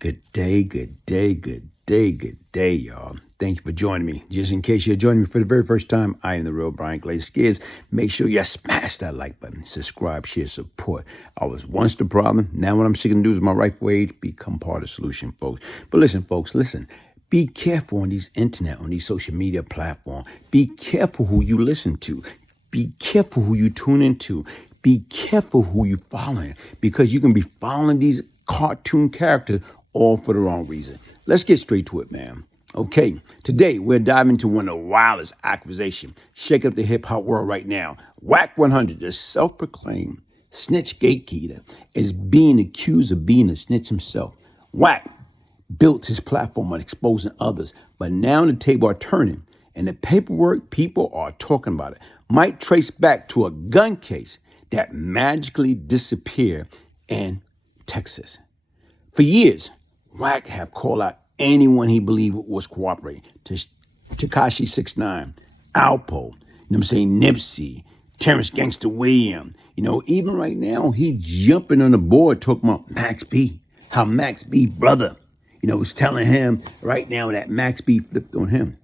Good day, good day, good day, good day, y'all. Thank you for joining me. Just in case you're joining me for the very first time, I am the Real Brian Glaze Gibbs. Make sure you smash that like button, subscribe, share, support. I was once the problem. Now what I'm seeking to do is my rightful age, become part of the solution, folks. But listen, folks, listen. Be careful on these internet, on these social media platforms. Be careful who you listen to. Be careful who you tune into. Be careful who you following, because you can be following these cartoon characters all for the wrong reason. Let's get straight to it, man. Okay, today we're diving into one of the wildest accusations shake up the hip hop world right now. Wack 100, the self-proclaimed snitch gatekeeper, is being accused of being a snitch himself. Wack built his platform on exposing others, but now the table are turning, and the paperwork people are talking about it might trace back to a gun case that magically disappeared in Texas. For years, Wack have called out anyone he believed was cooperating. Tekashi 6ix9ine, Alpo, you know what I'm saying, Nipsey, Terrence Gangster Williams. Even right now, he jumping on the board talking about Max B. How Max B brother, was telling him right now that Max B flipped on him.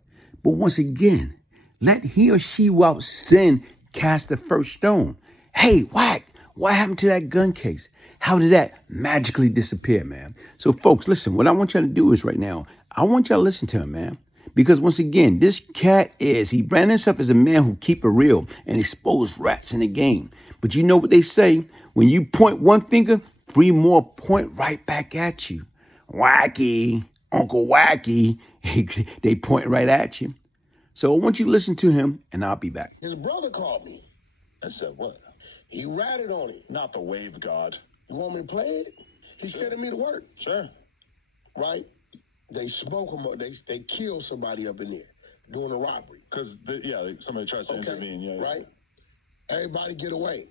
But once again, let he or she without sin cast the first stone. Hey, Wack, what happened to that gun case? How did that magically disappear, man? So, folks, listen, what I want y'all to do is right now, I want y'all to listen to him, man. Because once again, this cat he branded himself as a man who keep it real and expose rats in the game. But you know what they say? When you point one finger, 3 more point right back at you. Wacky, Uncle Wacky, they point right at you. So I want you to listen to him, and I'll be back. His brother called me and said, what? He ratted on him. Not the wave god. You want me to play it? He sending me to work. Sure. Right? They smoke him up. They kill somebody up in there doing a robbery. Because, somebody tries to intervene. Yeah. Right? Everybody get away.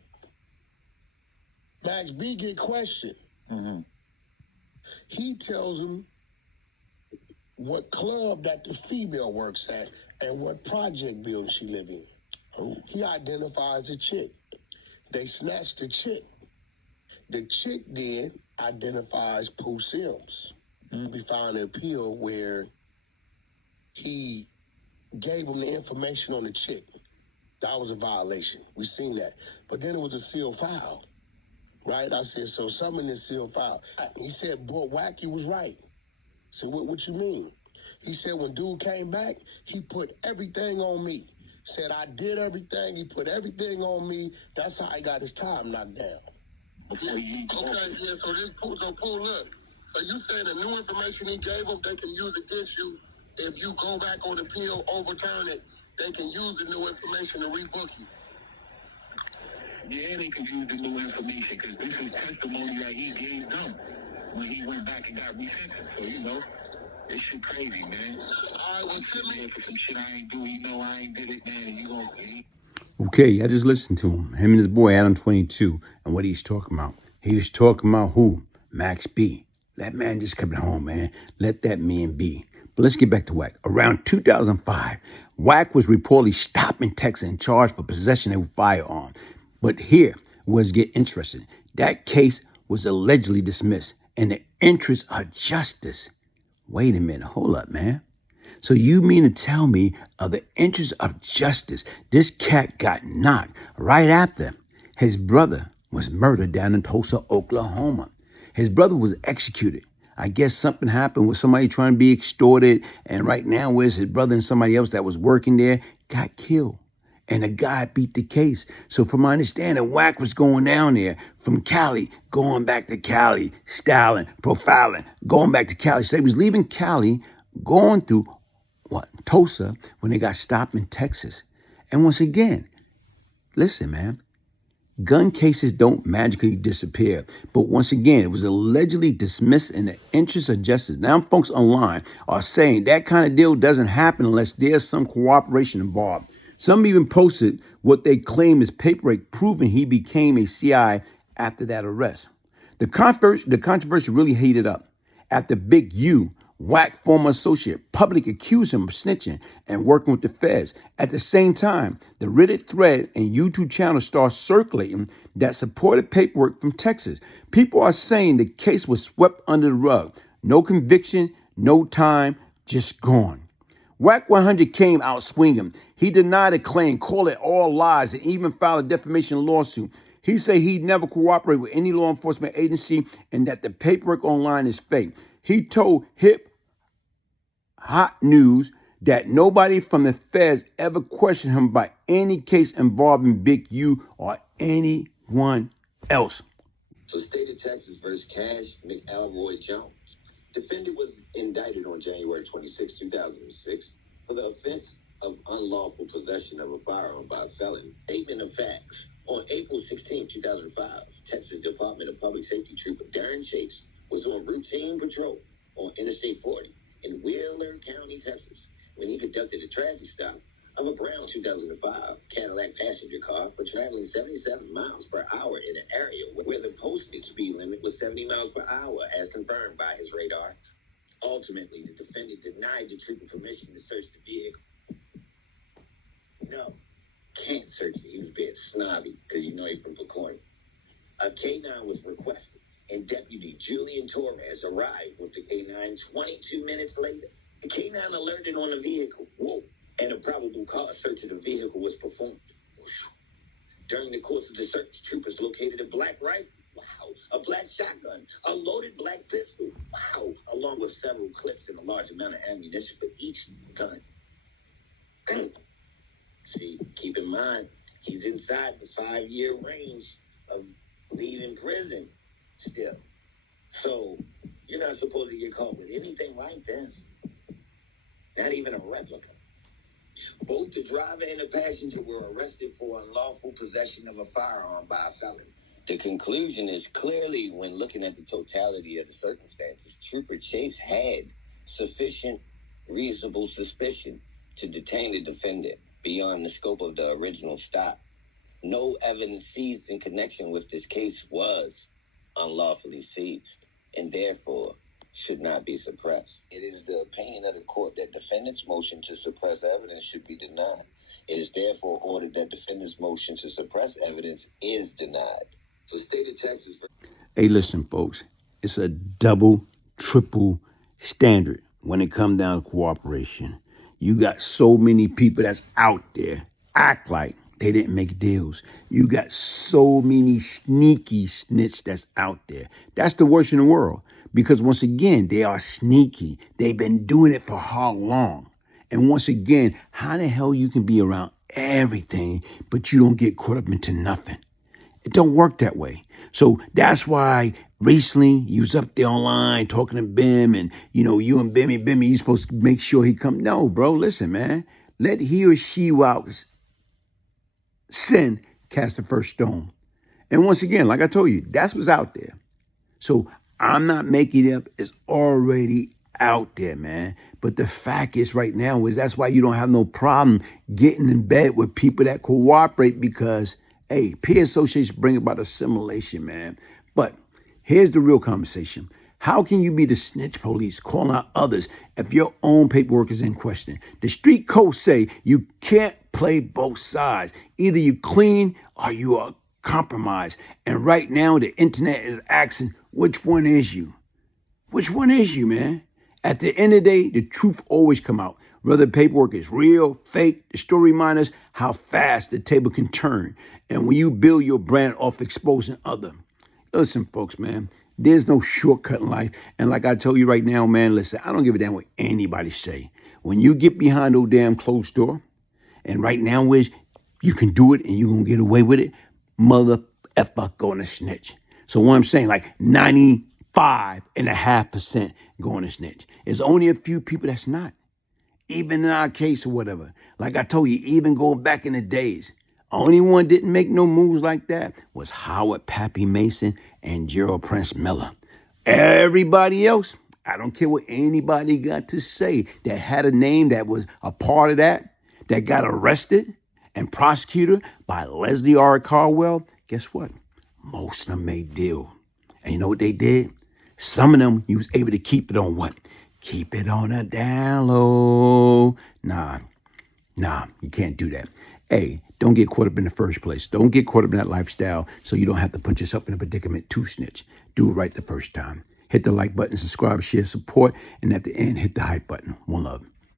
Max B get questioned. Mm-hmm. He tells him what club that the female works at and what project building she live in. Oh. He identifies a chick. They snatched the chick. The chick then identifies Pooh Sims. Mm-hmm. We found an appeal where he gave him the information on the chick. That was a violation. We seen that. But then it was a sealed file. Right? I said, so some in this sealed file. He said, boy, Wacky was right. I said, what you mean? He said, when dude came back, he put everything on me. Said, I did everything. He put everything on me. That's how he got his time knocked down. So this Pooh, look. So you saying the new information he gave them, they can use against you. If you go back on the appeal, overturn it, they can use the new information to rebook you. Yeah, they can use the new information because this is testimony that he gave them when he went back and got resentenced. So, this shit crazy, man. All right, well, send me for some shit I ain't do. I ain't did it, man. And you gonna... Okay, I just listened to him and his boy Adam 22, and what he's talking about. He was talking about who? Max B. That man just kept it home, man. Let that man be. But let's get back to Wack. Around 2005, Wack was reportedly stopped in Texas and charged for possession of a firearm. But here was get interesting. That case was allegedly dismissed in the interest of justice. Wait a minute, hold up, man. So you mean to tell me of the interest of justice, this cat got knocked right after his brother was murdered down in Tulsa, Oklahoma. His brother was executed. I guess something happened with somebody trying to be extorted. And right now, where's his brother and somebody else that was working there got killed. And the guy beat the case. So from my understanding, Wack was going down there from Cali, going back to Cali, styling, profiling, going back to Cali. So he was leaving Cali, going through Tulsa, when they got stopped in Texas. And once again, listen, man, gun cases don't magically disappear. But once again, it was allegedly dismissed in the interest of justice. Now, folks online are saying that kind of deal doesn't happen unless there's some cooperation involved. Some even posted what they claim is paperwork proving he became a CI after that arrest. The controversy really heated up after Big U, Wack former associate, publicly accused him of snitching and working with the feds. At the same time, the Reddit thread and YouTube channel started circulating that supported paperwork from Texas. People are saying the case was swept under the rug. No conviction, no time, just gone. Wack 100 came out swinging. He denied the claim, called it all lies, and even filed a defamation lawsuit. He said he never cooperated with any law enforcement agency and that the paperwork online is fake. He told Hot News that nobody from the feds ever questioned him by any case involving Big U or anyone else. So State of Texas versus Cash McElroy Jones. Defendant was indicted on January 26, 2006 for the offense of unlawful possession of a firearm by a felon. Statement of facts. On April 16, 2005, Texas Department of Public Safety Trooper Darren Chase was on routine patrol on Interstate 40 in Wheeler County, Texas, when he conducted a traffic stop of a brown 2005 Cadillac passenger car for traveling 77 miles per hour in an area where the posted speed limit was 70 miles per hour, as confirmed by his radar. Ultimately, the defendant denied the trooper permission to search the vehicle. No, can't search it. He was being snobby because you know he's from Pacoima. A K-9 was requested, and Deputy Julian Torres arrived with the K-9 22 minutes later. The K-9 alerted on the vehicle. Whoa. And a probable cause search of the vehicle was performed. During the course of the search, troopers located a black rifle, wow, a black shotgun, a loaded black pistol, wow, along with several clips and a large amount of ammunition for each gun. See, keep in mind, he's inside the 5-year range of leaving prison still. So, you're not supposed to get caught with anything like this. Not even a replica. Both the driver and the passenger were arrested for unlawful possession of a firearm by a felon. The conclusion is clearly, when looking at the totality of the circumstances, Trooper Chase had sufficient reasonable suspicion to detain the defendant beyond the scope of the original stop. No evidence seized in connection with this case was unlawfully seized, and therefore should not be suppressed. It is the opinion of the court that defendant's motion to suppress evidence should be denied. It is therefore ordered that defendant's motion to suppress evidence is denied. So State of Texas. Hey, listen, folks, it's a double, triple standard when it comes down to cooperation. You got so many people that's out there act like they didn't make deals. You got so many sneaky snitch that's out there. That's the worst in the world. Because once again, they are sneaky. They've been doing it for how long? And once again, how the hell you can be around everything, but you don't get caught up into nothing? It don't work that way. So that's why recently you was up there online talking to Bim and, you and Bimmy, you supposed to make sure he come. No, bro, listen, man. Let he or she without sin cast the first stone. And once again, like I told you, that's what's out there. So I'm not making it up. It's already out there, man. But the fact is right now is that's why you don't have no problem getting in bed with people that cooperate because, hey, peer association bring about assimilation, man. But here's the real conversation. How can you be the snitch police calling out others if your own paperwork is in question? The street code say you can't play both sides. Either you clean or you are compromised. And right now the internet is asking, which one is you? Which one is you, man? At the end of the day, the truth always come out. Whether paperwork is real, fake, the story reminds us how fast the table can turn. And when you build your brand off exposing other. Listen, folks, man, there's no shortcut in life. And like I told you right now, man, listen, I don't give a damn what anybody say. When you get behind those damn closed door, and right now is you can do it and you're going to get away with it, mother effer going to snitch. So what I'm saying, like 95.5% going to snitch. There's only a few people that's not. Even in our case or whatever. Like I told you, even going back in the days, only one didn't make no moves like that was Howard Pappy Mason and Gerald Prince Miller. Everybody else, I don't care what anybody got to say, that had a name that was a part of that got arrested and prosecuted by Leslie R. Caldwell, guess what? Most of them made deal. And you know what they did? Some of them, you was able to keep it on what? Keep it on a down low. Nah, you can't do that. Hey, don't get caught up in the first place. Don't get caught up in that lifestyle so you don't have to put yourself in a predicament to snitch. Do it right the first time. Hit the like button, subscribe, share, support, and at the end, hit the hype button. One love.